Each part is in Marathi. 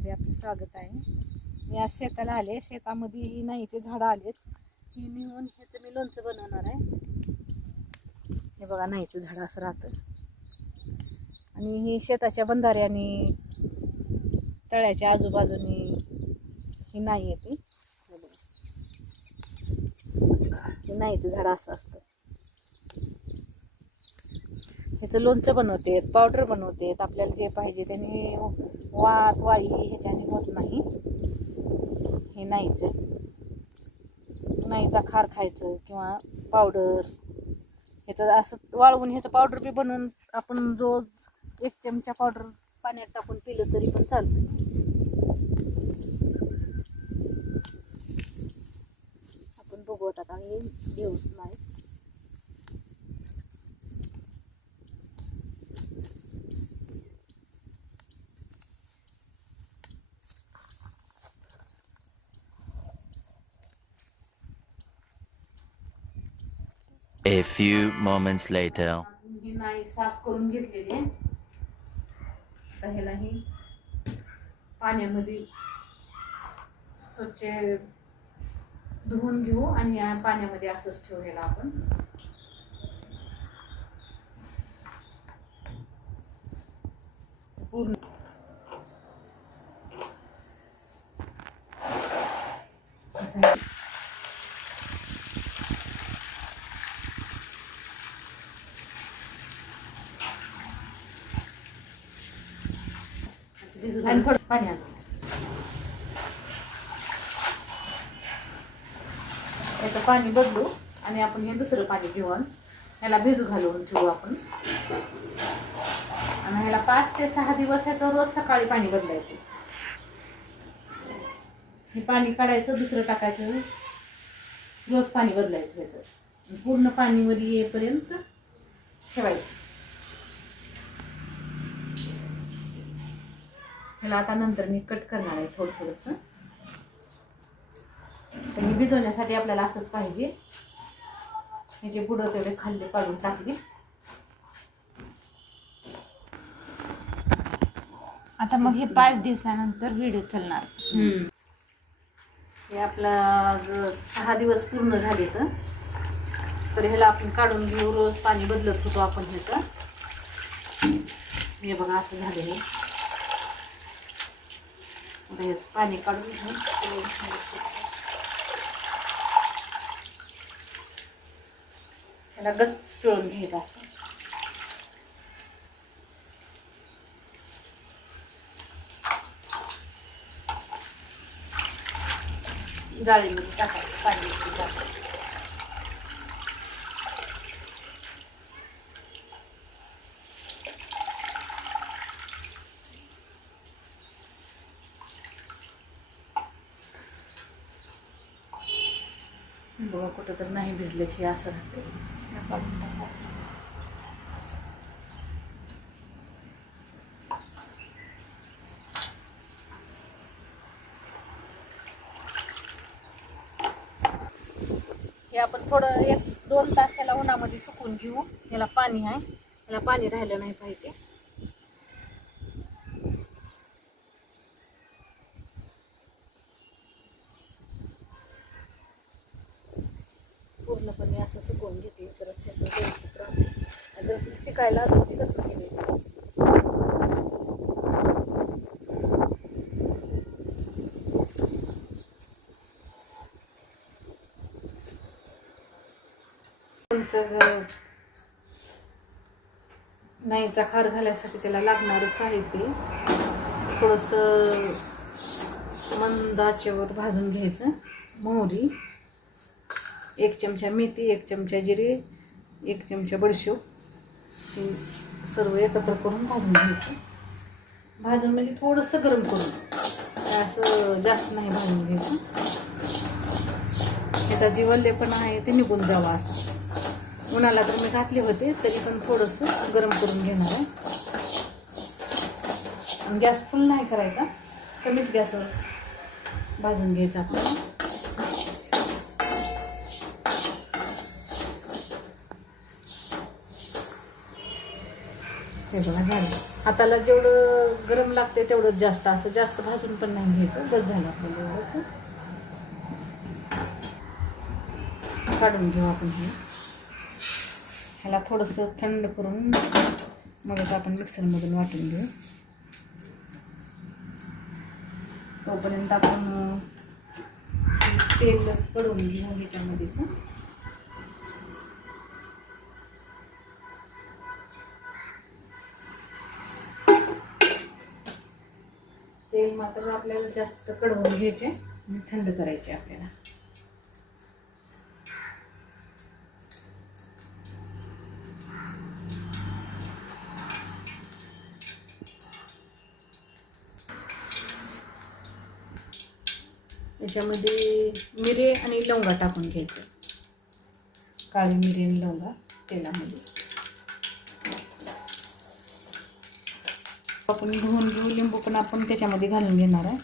मध्ये आपलं स्वागत आहे. मी आज शेताला आले. शेतामध्ये ही नाहीचे झाडं आलेत. ही नेऊन ह्याचं मी लोणचं बनवणार आहे. हे बघा नाहीचं झाड असं राहतं. आणि ही शेताच्या बंधाऱ्याने तळ्याच्या आजूबाजूनी ही नाही येते. हे नाहीचं झाड असं असतं. ह्याचं लोणचं बनवतेत, पावडर बनवतेत. आपल्याला जे पाहिजे त्याने वात वाई ह्याच्याने होत नाही. हे नाहीचा खार खायचं किंवा पावडर ह्याचं असं वाळवून ह्याचं पावडर बी बनवून आपण रोज 1 चमचा पावडर पाण्यात टाकून पिलं तरी पण चालतं. आपण बघू आता हे घेऊ नाही. A few moments later. ही नाही साफ करून घेतलेली आहे. आता ह्याला ही पाण्यामध्ये स्वच्छ धुवून घेऊ आणि या पाण्यामध्ये असंच ठेवू ह्याला आपण. पूर्ण आणि थोडं पाणी आणू. याचं पाणी बदलू आणि आपण हे दुसरं पाणी घेऊन ह्याला भिजू घालून ठेवू आपण. आणि ह्याला 5 ते 6 दिवस ह्याचं रोज सकाळी पाणी बदलायचं. हे पाणी काढायचं, दुसरं टाकायचं, रोज पाणी बदलायचं ह्याचं. पूर्ण पाणी मध्ये येईपर्यंत ठेवायचं. ह्याला आता नंतर मी कट करणार आहे थोडंसं. तर मी भिजवण्यासाठी आपल्याला असंच पाहिजे. ह्याचे बुडं तेवढे खाल्ले काढून टाकली. आता मग हे 5 दिवसानंतर व्हिडिओ चालणार. हे आपला 6 दिवस पूर्ण झाले तर ह्याला आपण काढून घेऊ. रोज पाणी बदलत होतो आपण ह्याचं. हे बघा असं झालं. हे ह्याचं पाणी काढून घेऊ. ह्याला गच्च पिळून घ्यायचं असं. जाळीमध्ये टाकायचं पाणी टाकायचं. बघा कुठं तर नाही भिजले की असं राहते. हे आपण थोडं 1-2 तास ह्याला उन्हामध्ये सुकून घेऊ. ह्याला पाणी आहे, ह्याला पाणी राहिलं नाही पाहिजे. पूर्णपणे असं सुकवून घेते परत ह्याचं टिकायला तिथंच नाही. नाहीचा खार घालायसाठी त्याला लागणारं साहित्य थोडंसं मंद आचेवर भाजून घ्यायचं. मोहरी, 1 चमचा मेथी, 1 चमचा जिरे, 1 चमचा बडीशोप हे सर्व एकत्र करून भाजून घ्यायचं. भाजून म्हणजे थोडंसं गरम करून, असं जास्त नाही भाजून घ्यायचं. त्याचा जी वल्लेपणा आहे ते निघून जावा असं. उन्हाला तर मी घातले होते तरी पण थोडंसं गरम करून घेणार आहे. आणि गॅस फुल नाही करायचा, कमीच गॅसवर भाजून घ्यायचा आपल्याला. हे बघा झालं. हाताला जेवढं गरम लागते तेवढंच जास्त, असं जास्त भाजून पण नाही घ्यायचं. बस झालं आपल्याला एवढंच. काढून घेऊ आपण हे. ह्याला थोडंसं थंड करून मगच आपण मिक्सरमधून वाटून घेऊ. तोपर्यंत आपण तेल कडवून घेऊ ह्याच्यामध्येच. तेल मात्र आपल्याला जास्त कडवून घ्यायचे आणि थंड करायचे आपल्याला. याच्यामध्ये मिरे आणि लवंगा टाकून घ्यायचे. काळी मिरी आणि लवंगा तेलामध्ये आपण धुवून घेऊ. लिंबू पण आपण त्याच्यामध्ये घालून घेणार आहे.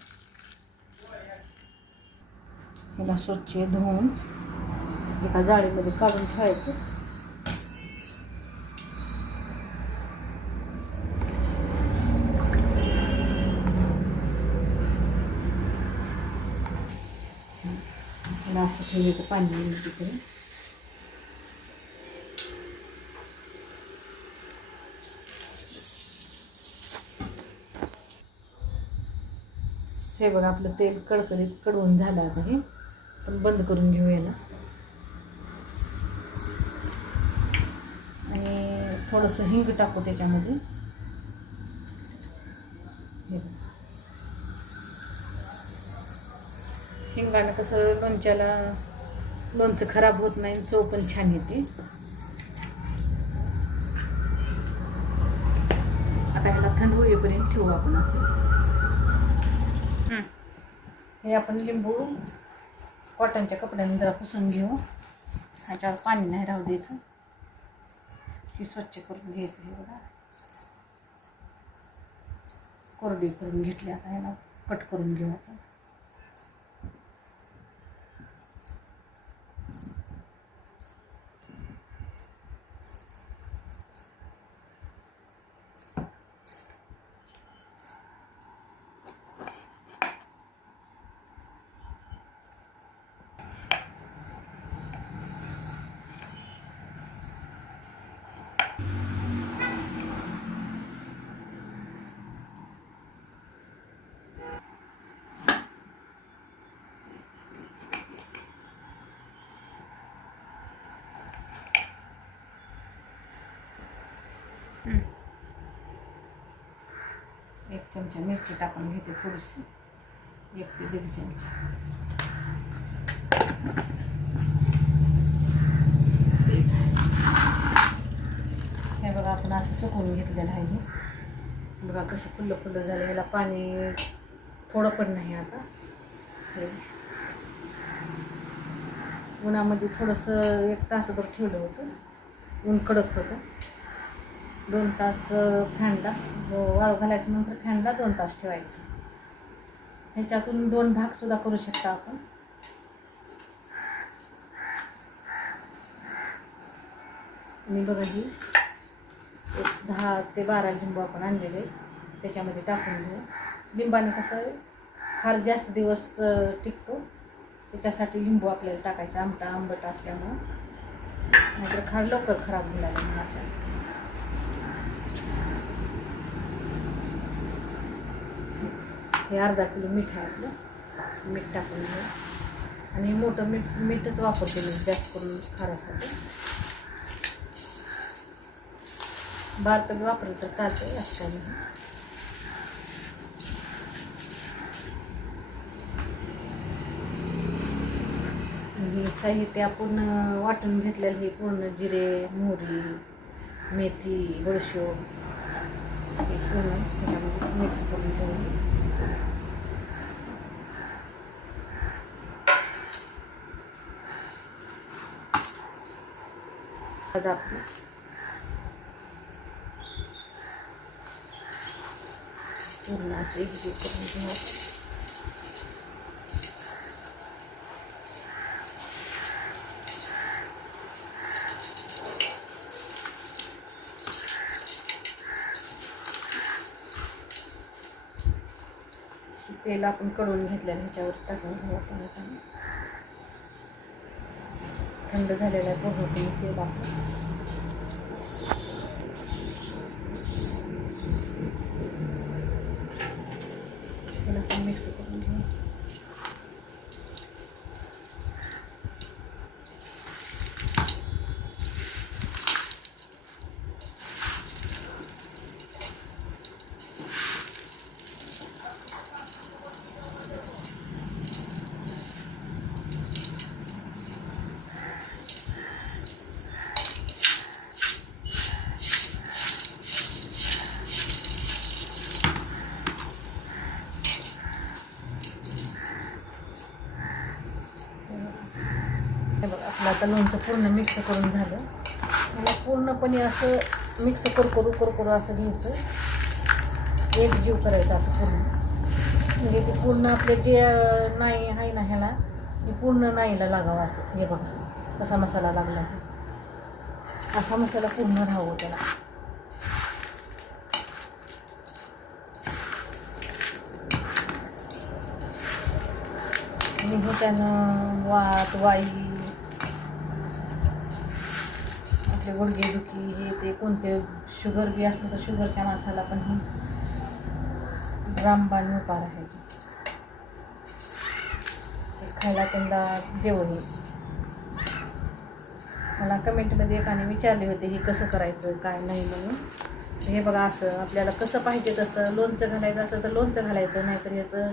याला स्वच्छ धुवून एका जाळीमध्ये काढून ठेवायचं. याला असं ठेवायचं पाणी तिकडे. हे बघा आपलं तेल कडकडीत कडवून झालं. आता हे पण बंद करून घेऊ याला. आणि थोडंसं हिंग टाकू त्याच्यामध्ये. हिंगानं कसं लोणचं खराब होत नाही, चव पण छान येते. आता ह्याला थंड होईपर्यंत ठेवू आपण असं. हे आपण लिंबू कॉटनच्या कपड्याने जरा पुसून घेऊ. ह्याच्यावर पाणी नाही राहू द्यायचं. हे स्वच्छ करून घ्यायचं. हे बघा कोरडी करून घेतली. आता ह्याला कट करून घेऊ आपण. एक चमचा मिरची टाकून घेते थोडीशी. 1 ते 1.5 चमचा. हे बघा आपण असं सुकवून घेतलेलं आहे. हे बघा कसं फुल्लं फुल्लं झालं. याला पाणी थोडं पण नाही. आता हे उन्हामध्ये थोडंसं 1 तासभर ठेवलं होतं. ऊन कडक होतं. 2 तास फॅनला वाळू घालायचं. नंतर फॅनला 2 तास ठेवायचं. ह्याच्यातून 2 भाग सुद्धा करू शकता आपण. आणि बघा ही 10 ते 12 लिंबू आपण आणलेले त्याच्यामध्ये टाकून घेऊ. लिंबाने कसं फार जास्त दिवस टिकतो. त्याच्यासाठी लिंबू आपल्याला टाकायचं. आंबट असल्यामुळं, नाहीतर खार लवकर खराब होऊ लागेल असं. हे अर्धा किलो मीठ आहे आपलं. मीठ टाकून घेऊ. आणि मोठं मीठच वापरते मी जास्त करून खारासाठी. बारचं वापरलं तर चालतंय, असं काही नाही. हे साहित्य आपण वाटून घेतलेलं हे पूर्ण जिरे, मोहरी, मेथी, बडीशोप हे पूर्ण त्याच्यामध्ये मिक्स करून ठेवून आपलं पूर्ण असं एकजीव करून घेऊ. तेल आपण कडवून घेतल्यानं ह्याच्यावर टाकून घेऊ आपण आता. थंड झालेलं आहे पूर्णपणे तेल आपलं. त्याला पण मिक्स करून घेऊ. हे बघा आपलं आता लोणचं पूर्ण मिक्स करून झालं. मला पूर्णपणे असं मिक्स करू असं घ्यायचं, एक जीव करायचं असं पूर्ण. म्हणजे ते पूर्ण आपले जे नाही आहे ना ह्याला हे पूर्ण नाहीला लागावं असं. हे बघा कसा मसाला लागला आहे, असा मसाला पूर्ण राहावं त्याला. आणि त्यानं वाई आपले गुडघेदुखी हे ते कोणते शुगर बी असलं तर शुगरच्या माणसाला पण ही रामबाण उपार आहे. ते खायला त्यांना देव हे. मला कमेंटमध्ये एकाने विचारले होते हे कसं करायचं काय नाही म्हणून. हे बघा असं आपल्याला कसं पाहिजे तसं लोणचं घालायचं असं तर लोणचं घालायचं, नाहीतर ह्याचं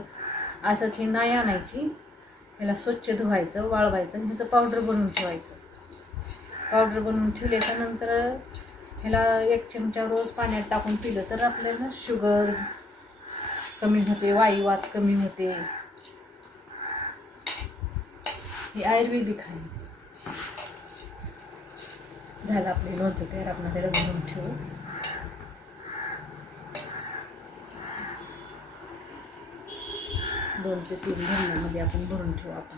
असंच ही नाही आणायची. ह्याला स्वच्छ धुवायचं, वाळवायचं आणि ह्याचं पावडर बनवून ठेवायचं. पावडर बनवून ठेवल्याच्या नंतर ह्याला 1 चमचा रोज पाण्यात टाकून पिलं तर आपल्याला शुगर कमी होते, वात कमी होते. हे आयुर्वेदिक आहे. झालं आपले लोणचं तयार. आपण त्याला बनवून ठेवू. दोन ते 3 भरण्यामध्ये आपण भरून ठेवू आपण.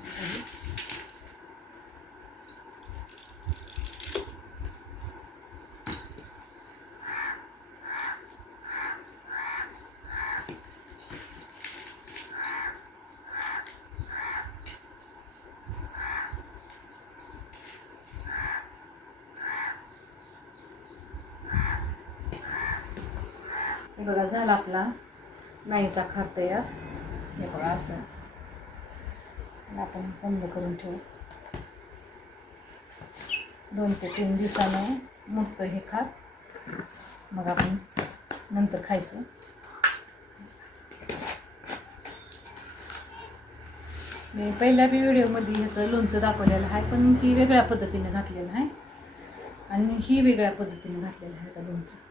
हे बघा झाला आपला नाईचा खार तयार. हे बघा असं आपण बंद करून ठेवू. 2 ते 3 दिवसानं मुरतं हे खार. मग आपण नंतर खायचं. मी पहिल्या बी व्हिडिओमध्ये ह्याचं लोणचं दाखवलेलं आहे, पण ही वेगळ्या पद्धतीने घातलेलं आहे आणि ही वेगळ्या पद्धतीने घातलेलं आहे का लोणचं.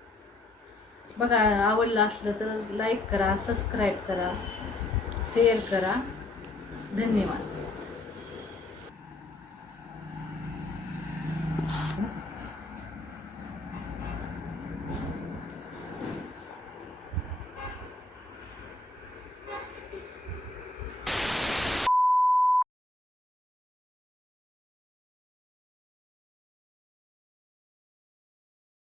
बघा आवडलं असलं तर लाईक करा, सबस्क्राईब करा, शेअर करा. धन्यवाद.